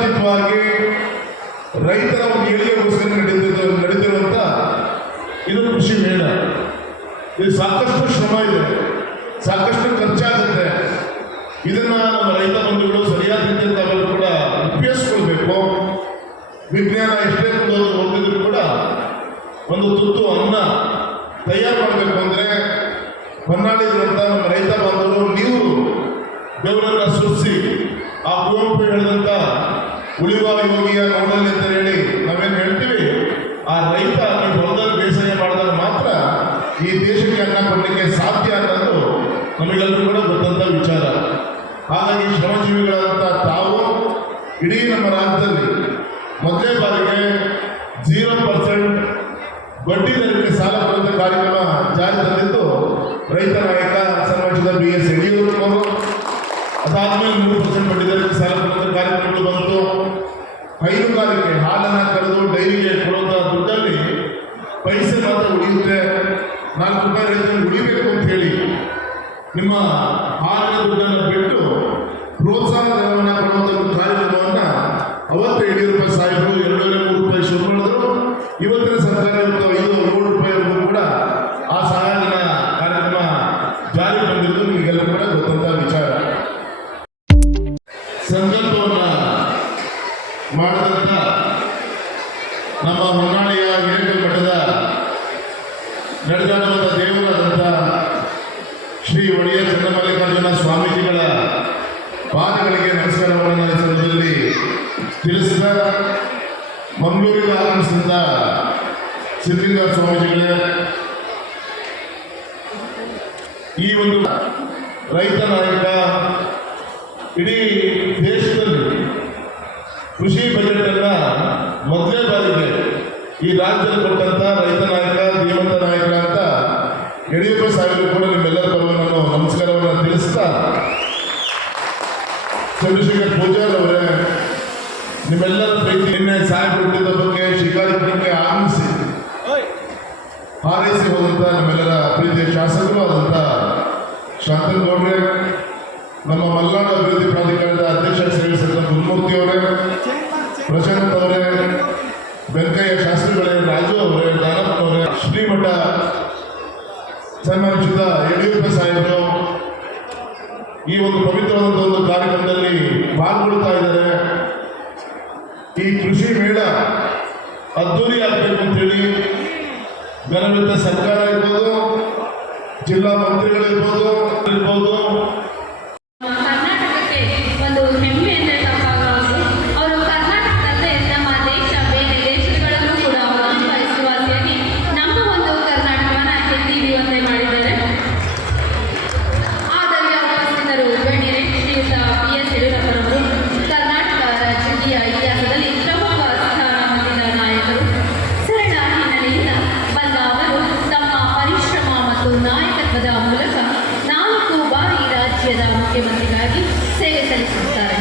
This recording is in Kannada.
ಪಕ್ಷಾತೀತವಾಗಿ ರೈತರ ಒಂದು ಏಳಿಗೆಗೋಸ್ಕರ ನಡೆದಿರುವಂತ ಇದು ಕೃಷಿ ಮೇಳ. ಇದು ಸಾಕಷ್ಟು ಶ್ರಮ ಇದೆ, ಸಾಕಷ್ಟು ಖರ್ಚಾಗುತ್ತೆ. ಇದನ್ನ ನಮ್ಮ ರೈತ ಬಂಧುಗಳು ಸರಿಯಾದ ರೀತಿಯಲ್ಲಿ ತಾವೆಲ್ಲರೂ ಕೂಡ ಉಪಯೋಗಿಸ್ಕೊಳ್ಬೇಕು. ವಿಜ್ಞಾನ ಎಷ್ಟೇ ಓದಿದ್ರು ಕೂಡ ಒಂದು ತುತ್ತು ಅನ್ನ ತಯಾರು ಮಾಡಬೇಕು ಅಂದರೆ ಹೊನ್ನಾಳಿರುವಂಥ ನಮ್ಮ ರೈತ ಬಾಂಧವರು ನೀವು ಬೆವರನ್ನ ಸುರಿಸಿ ಆ ಕುವೆಂಪು ಹೇಳಿದಂಥ ಉಳಿವ ಯೋಗಿಯ ನೋಡಲಿ ಅಂತ ಹೇಳಿ ನಾವೇನು ಹೇಳ್ತೀವಿ, ಆ ರೈತ ನೀವು ಹೊಲದಲ್ಲಿ ಬೇಸಾಯ ಮಾಡಿದಾಗ ಮಾತ್ರ ಈ ದೇಶಕ್ಕೆ ಅನ್ನ ಕೊಡಲಿಕ್ಕೆ ಸಾಧ್ಯ ಅನ್ನೋದು ನಮಗೆಲ್ಲರೂ ಕೂಡ ಗೊತ್ತಂತ ವಿಚಾರ. ಹಾಗಾಗಿ ಶ್ರಮಜೀವಿಗಳಾದಂಥ ತಾವು ಇಡೀ ನಮ್ಮ ರಾಜ್ಯದಲ್ಲಿ ಮೊದಲೇ ಬಾರಿಗೆ 0% ಬಡ್ಡಿ ದರಕ್ಕೆ ಸಾಲ ಕೊಡುವಂಥ ಕಾರ್ಯಕ್ರಮ ಜಾರಿ ತಂದಿದ್ದು ರೈತ ನಾಯಕ ಸನ್ಮಾನಿಸಿದ BS ಯಡಿಯೂರಪ್ಪನವರು. ಅದಾದ್ಮೇಲೆ 3% ಬಡ್ಡಿ ದರಕ್ಕೆ ಸಾಲ ಕೊಡುವಂಥ ಕಾರ್ಯಕ್ರಮಗಳು ಬಂತು. ಹೈನುಗಾರಿಕೆ ಹಾಲನ್ನು ಕರೆದು ಡೈರಿಗೆ ಕೊಡುವಂಥ ದುಡ್ಡಲ್ಲಿ ಪೈಸೆ ಮಾತ್ರ ಉಳಿಯುತ್ತೆ. 4 ರೂಪಾಯಿ ರೈತರಿಗೆ ಉಳಿಬೇಕು ಅಂತ ಹೇಳಿ ನಿಮ್ಮ ಹಾಲಿನ ದುಡ್ಡನ್ನು ಬಿಟ್ಟು ಪ್ರೋತ್ಸಾಹ ಧನವನ್ನು ಕೊಡುವಂಥ ಒಂದು ಕಾರ್ಯಕ್ರಮವನ್ನು ಅವತ್ತು ಯಡಿಯೂರಪ್ಪ ಸಾಹೇಬರು 203 ರೂಪಾಯಿ ಶುರು ಮಾಡಿದ್ರು. ಇವತ್ತಿನ ಸರ್ಕಾರ 500 ರೂಪಾಯಿವರೆಗೂ ಕೂಡ ಆ ಸಹಾಯಧನ ಕಾರ್ಯಕ್ರಮ ಜಾರಿ ಬಂದಿದ್ದು ನಿಮಗೆಲ್ಲ ಕೂಡ ಗೊತ್ತಂತ ವಿಚಾರ. ಸಂಕಲ್ಪವನ್ನು ಮಾಡಿದಂಥ ನಮ್ಮ ಹೊನ್ನಾಳಿಯ ಹಿರೇಕಲ್ ಮಠದ ನಡೆದಾಡುವಂಥ ದೇವರಾದಂಥ ಶ್ರೀ ಒಡೆಯ ಚನ್ನಮಲ್ಲಿಕಾರ್ಜುನ ಸ್ವಾಮೀಜಿಗಳ ಪಾದಗಳಿಗೆ ನಮಸ್ಕಾರವನ್ನು ಈ ಸಂದರ್ಭದಲ್ಲಿ ತಿಳಿಸಿದ ಮಂಗಳೂರಿಗೆ ಆಗಮಿಸಿದ ಸಿದ್ಧಲಿಂಗ ಸ್ವಾಮೀಜಿಗಳೇ, ಈ ಒಂದು ರೈತ ನಾಯಕ ಇಡೀ ದೇಶದಲ್ಲಿ ಕೃಷಿ ಬಜೆಟ್ ಅನ್ನ ಮೊದಲೇ ಬಾರಿಗೆ ಈ ರಾಜ್ಯದಲ್ಲಿ ಕೊಟ್ಟಂತ ರೈತ ನಾಯಕ ಧೀಮಂತ ನಾಯಕ ಅಂತ ಯಡಿಯೂರಪ್ಪ ಸಾಹೇಬರು ಕೂಡ ನಿಮ್ಮೆಲ್ಲರ ಪರವಾಗಿ ನಾನು ನಮಸ್ಕಾರವನ್ನು ತಿಳಿಸ್ತಾ, ಚಂದ್ರಶೇಖರ್ ಪೂಜಾರ್ ಅವರೇ, ನಿಮ್ಮೆಲ್ಲರ ಪ್ರೀತಿ ನಿನ್ನೆ ಸಾಹೇಬ್ ಹುಟ್ಟಿದ ಬಗ್ಗೆ ಶಿಕಾರಿಪುರಕ್ಕೆ ಆಗಮಿಸಿ ಹಾರೈಸಿ ಹೋದಂಥ ನಮ್ಮೆಲ್ಲರ ಪ್ರೀತಿಯ ಶಾಸಕರು ಆದಂಥ ಶಾಂತನಗೌಡ್ರೆ, ನಮ್ಮ ಮಲ್ನಾಡು ಅಭಿವೃದ್ಧಿ ಪ್ರಾಧಿಕಾರದ ಅಧ್ಯಕ್ಷ ಶ್ರೀ ಗುರುಮೂರ್ತಿ ಅವರೇ, ಪ್ರಶಾಂತ್ ಅವರೇ, ವೆಂಕಯ್ಯ ಶಾಸ್ತ್ರಿಗಳೇ, ರಾಜು ಅವರೇ, ದಾನಪ್ಪನವರೇ, ಶ್ರೀಮಠ ಸನ್ಮಾನಿಸಿದ ಯಡಿಯೂರಪ್ಪ ಸಾಹೇಬರು ಈ ಒಂದು ಪವಿತ್ರವಾದಂಥ ಒಂದು ಕಾರ್ಯಕ್ರಮದಲ್ಲಿ ಪಾಲ್ಗೊಳ್ತಾ ಇದ್ದಾರೆ. ಈ ಕೃಷಿ ಮೇಳ ಅದ್ದೂರಿ ಆಗಬೇಕು ಅಂತೇಳಿ ಗಣವಿದ್ದ ಸರ್ಕಾರ ಇರ್ಬೋದು, ಜಿಲ್ಲಾ ಮಂತ್ರಿಗಳಿರ್ಬೋದು, ಕರ್ನಾಟಕಕ್ಕೆ ಒಂದು ಹೆಮ್ಮೆ ಅಂದರೆ ತಪ್ಪಾಗಬಹುದು. ಅವರು ಕರ್ನಾಟಕದಲ್ಲೇ ನಮ್ಮ ದೇಶ ಬೇರೆ ದೇಶಗಳಲ್ಲೂ ಕೂಡ ಹೆಸರುವಾಸಿಯಾಗಿ ನಮ್ಮ ಒಂದು ಕರ್ನಾಟಕವನ್ನು ಎತ್ತಿಡಿಯುವಂತೆ ಮಾಡಿದ್ದಾರೆ. ಆದರ್ಯ ಉಪಸ್ಥಿತರು ಗಣ್ಯರೇ, ಶ್ರೀಯುತ BS ಯಡಿಯೂರಪ್ಪರವರು ಕರ್ನಾಟಕ ರಾಜಕೀಯ ಇತಿಹಾಸದಲ್ಲಿ ಪ್ರಮುಖ ಸ್ಥಾನ ಹೊಂದಿದ ನಾಯಕರು. ಸರಳ ಹಿನ್ನೆಲೆಯಿಂದ ಬಂದ ಅವರು ತಮ್ಮ ಪರಿಶ್ರಮ ಮತ್ತು ನಾಯಕತ್ವದ ಮೂಲಕ 4 ಬಾರಿ ರಾಜ್ಯದ ಮುಖ್ಯಮಂತ್ರಿಗಾಗಿ ಸೇವೆ ಸಲ್ಲಿಸುತ್ತಾರೆ.